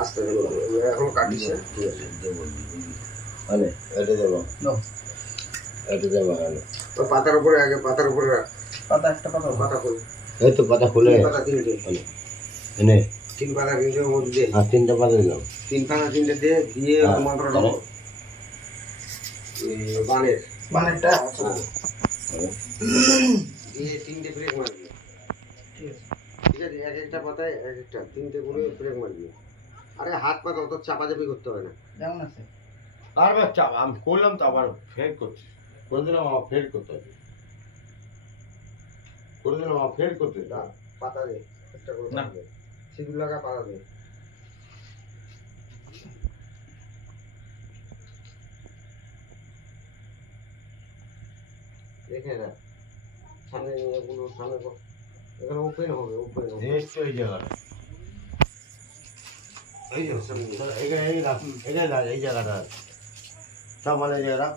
আস্তে এখন কাটিস ঠিক আছে আরে এটা দেবো এটা দেবো তো পাতার উপরে আগে পাতার উপরে রাখ পাতা একটা পাতা পাতা খুল এই তো পাতা খুলে পাতা তিনটে এনে 3 পাতা তিনটের মধ্যে দে আর তিনটা পাতা দিলাম 3 পাতা তিনটে দে দিয়ে মন্ত্রটা বানের বানেরটা দিয়ে 3টে ব্রেক মারবি ঠিক আছে এক একটা পাতায় এক একটা 3টে করে ব্রেক মারবি আরে হাত পাতা অত চাপাচাপি করতে হবে না যেমন আছে বারবার চাপ আমি করলাম তো আবার ফের করছি করে দিলাম আবার ফের করতে হবে করে দিলাম আবার ফের করতে না পাতা দে একটা করে পাতা দে সিঁদুর লাগা পাতা দে দেখে না সামনে নিয়ে গুলো সামনে এখানে ওপেন হবে ওপেন হবে এই জায়গাটা এই যে এখানে এই জায়গাটা সব মানে জায়গাটা